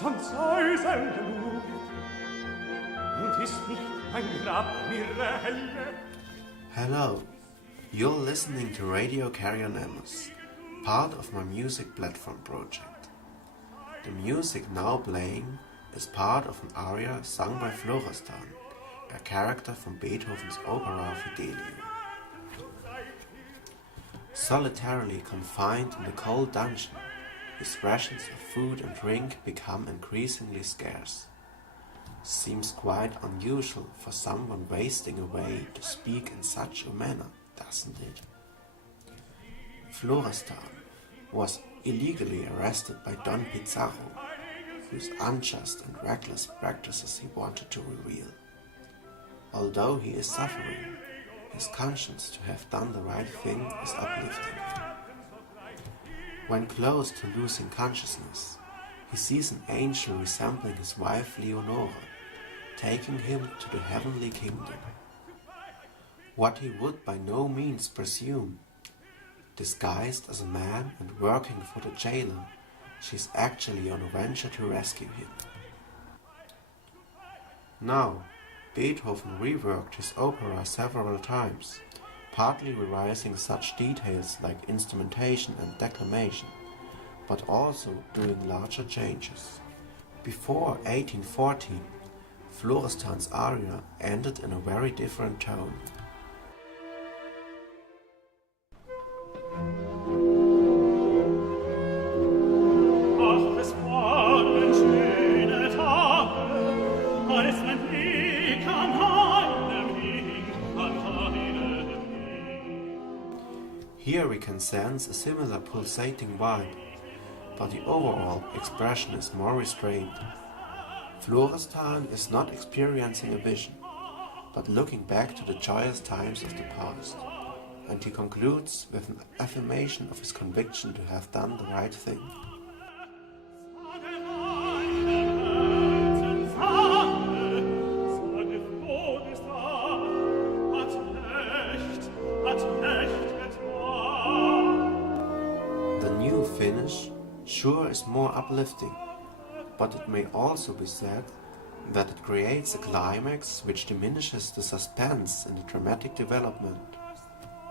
sonst säuseln genug, und ist nicht ein Grab ihre Helle. Hello, you're listening to Radio Karyonemos, part of my music platform project. The music now playing is part of an aria sung by Florestan, a character from Beethoven's opera Fidelio. Solitarily confined in the cold dungeon, his rations of food and drink become increasingly scarce. Seems quite unusual for someone wasting away to speak in such a manner, doesn't it? Florestan was illegally arrested by Don Pizarro, whose unjust and reckless practices he wanted to reveal. Although he is suffering, his conscience to have done the right thing is uplifting. When close to losing consciousness, he sees an angel resembling his wife Leonore, taking him to the heavenly kingdom. What he would by no means presume, disguised as a man and working for the jailer, she is actually on a venture to rescue him. Now, Beethoven reworked his opera several times, partly revising such details like instrumentation and declamation, but also doing larger changes. Before 1814, Florestan's aria ended in a very different tone. Here we can sense a similar pulsating vibe, but the overall expression is more restrained. Florestan is not experiencing a vision, but looking back to the joyous times of the past, and he concludes with an affirmation of his conviction to have done the right thing. Finish sure is more uplifting, but it may also be said that it creates a climax which diminishes the suspense in the dramatic development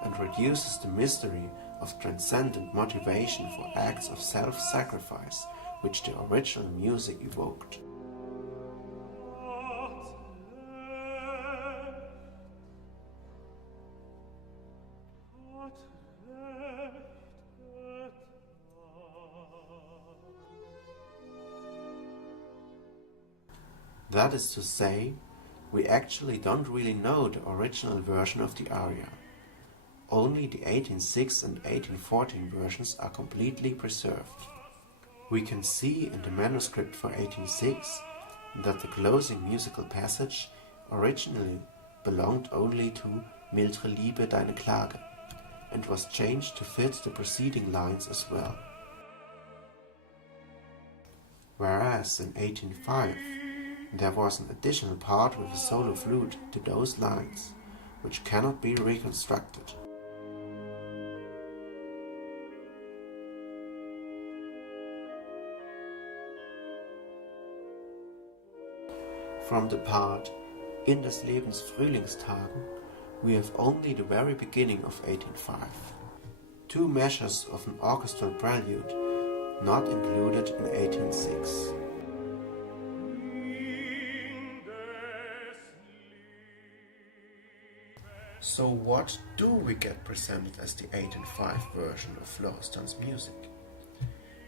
and reduces the mystery of transcendent motivation for acts of self-sacrifice which the original music evoked. That is to say, we actually don't really know the original version of the aria. Only the 1806 and 1814 versions are completely preserved. We can see in the manuscript for 1806 that the closing musical passage originally belonged only to Mildre Liebe deine Klage and was changed to fit the preceding lines as well. Whereas in 1805 there was an additional part with a solo flute to those lines, which cannot be reconstructed. From the part In des Lebens Frühlingstagen we have only the very beginning of 1805. Two measures of an orchestral prelude not included in 1806. So what do we get presented as the 1805 version of Florestan's music?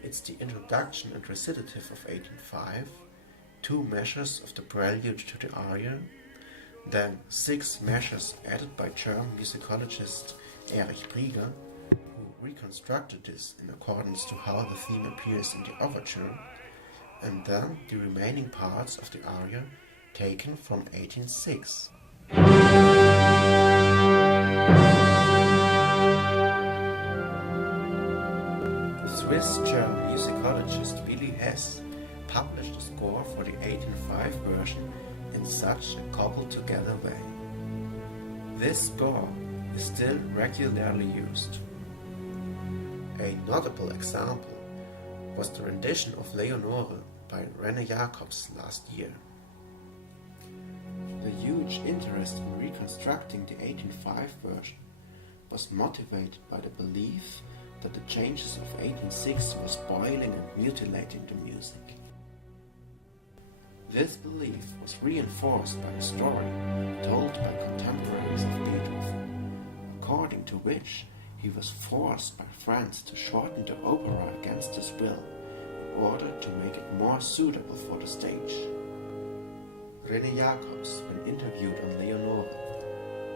It's the introduction and recitative of 1805, two measures of the prelude to the aria, then 6 measures added by German musicologist Erich Brieger, who reconstructed this in accordance to how the theme appears in the overture, and then the remaining parts of the aria taken from 1806. Swiss-German musicologist Willy Hess published a score for the 1805 version in such a cobbled-together way. This score is still regularly used. A notable example was the rendition of Leonore by René Jacobs last year. The huge interest in reconstructing the 1805 version was motivated by the belief that the changes of 1806 were spoiling and mutilating the music. This belief was reinforced by a story told by contemporaries of Beethoven, according to which he was forced by friends to shorten the opera against his will in order to make it more suitable for the stage. René Jacobs, when interviewed on Leonore,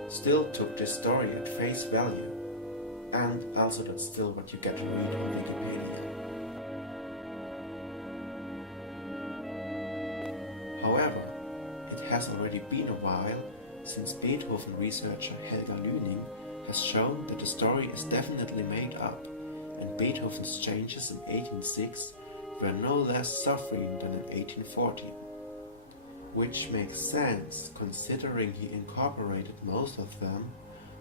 still took this story at face value, and also that's still what you get to read on Wikipedia. However, it has already been a while since Beethoven researcher Helga Lüning has shown that the story is definitely made up, and Beethoven's changes in 1806 were no less suffering than in 1840. Which makes sense considering he incorporated most of them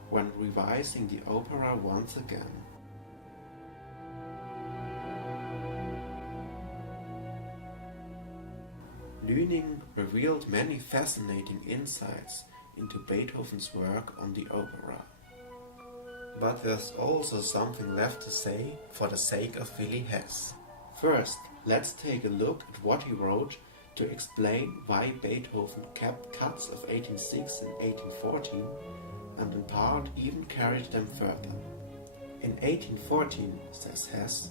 when revising the opera once again. Lüning revealed many fascinating insights into Beethoven's work on the opera. But there's also something left to say for the sake of Willy Hess. First, let's take a look at what he wrote to explain why Beethoven kept cuts of 1806 and 1814 and in part even carried them further. In 1814, says Hess,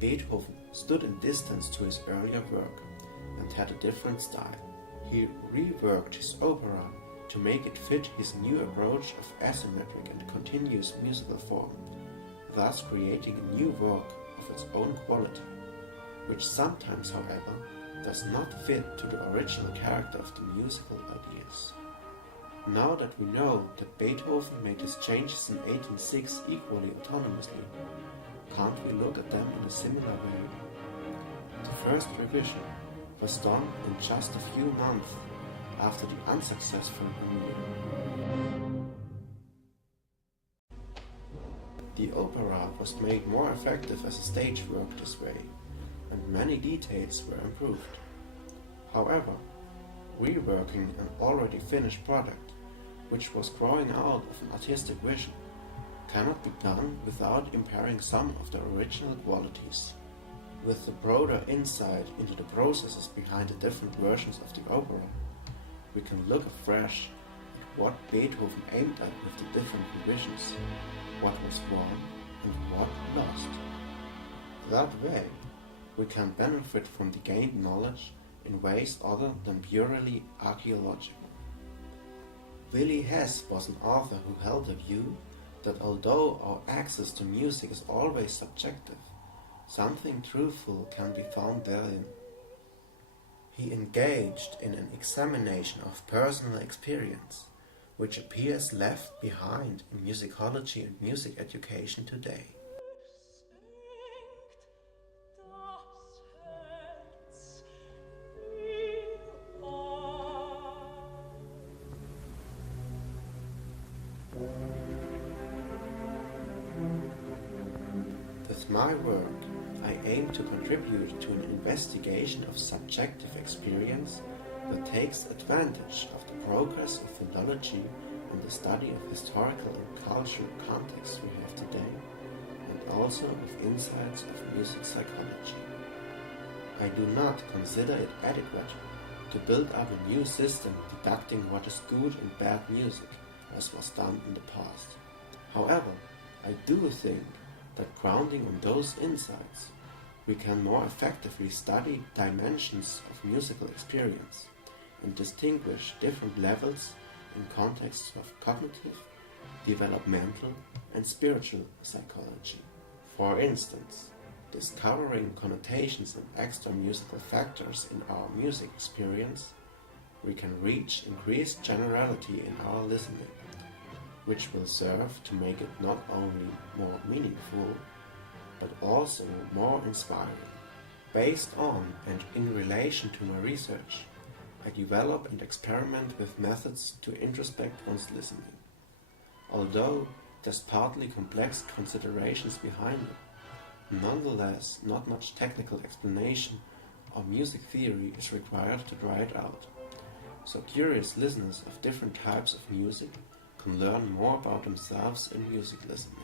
Beethoven stood in distance to his earlier work and had a different style. He reworked his opera to make it fit his new approach of asymmetric and continuous musical form, thus creating a new work of its own quality, which sometimes, however, does not fit to the original character of the musical ideas. Now that we know that Beethoven made his changes in 1806 equally autonomously, can't we look at them in a similar way? The first revision was done in just a few months after the unsuccessful renewal. The opera was made more effective as a stage work this way, and many details were improved. However, reworking an already finished product, which was growing out of an artistic vision, cannot be done without impairing some of the original qualities. With the broader insight into the processes behind the different versions of the opera, we can look afresh at what Beethoven aimed at with the different revisions, what was won and what lost. That way, we can benefit from the gained knowledge in ways other than purely archaeological. Willy Hess was an author who held the view that although our access to music is always subjective, something truthful can be found therein. He engaged in an examination of personal experience, which appears left behind in musicology and music education today. With my work, I aim to contribute to an investigation of subjective experience that takes advantage of the progress of philology and the study of historical and cultural contexts we have today, and also of insights of music psychology. I do not consider it adequate to build up a new system deducting what is good and bad music, as was done in the past. However, I do think that grounding on those insights, we can more effectively study dimensions of musical experience and distinguish different levels in contexts of cognitive, developmental, and spiritual psychology. For instance, discovering connotations and extra musical factors in our music experience, we can reach increased generality in our listening, which will serve to make it not only more meaningful, but also more inspiring. Based on and in relation to my research, I develop and experiment with methods to introspect one's listening. Although there's partly complex considerations behind it, nonetheless not much technical explanation or music theory is required to try it out. So curious listeners of different types of music can learn more about themselves in music listening.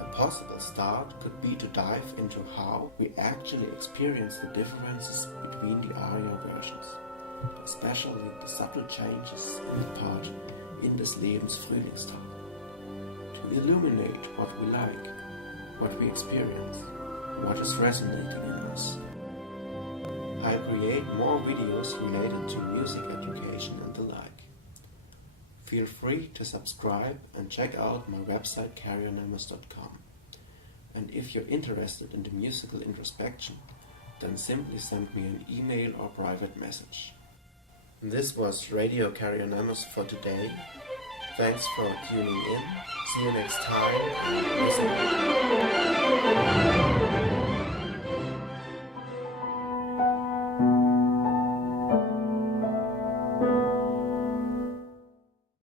A possible start could be to dive into how we actually experience the differences between the aria versions, especially the subtle changes in the part in des Lebens Frühlingstag, to illuminate what we like, what we experience, what is resonating in us. I create more videos related to music education and the like. Feel free to subscribe and check out my website Karyonemos.com. And if you're interested in the musical introspection, then simply send me an email or private message. This was Radio Karyonemos for today. Thanks for tuning in. See you next time. Listen.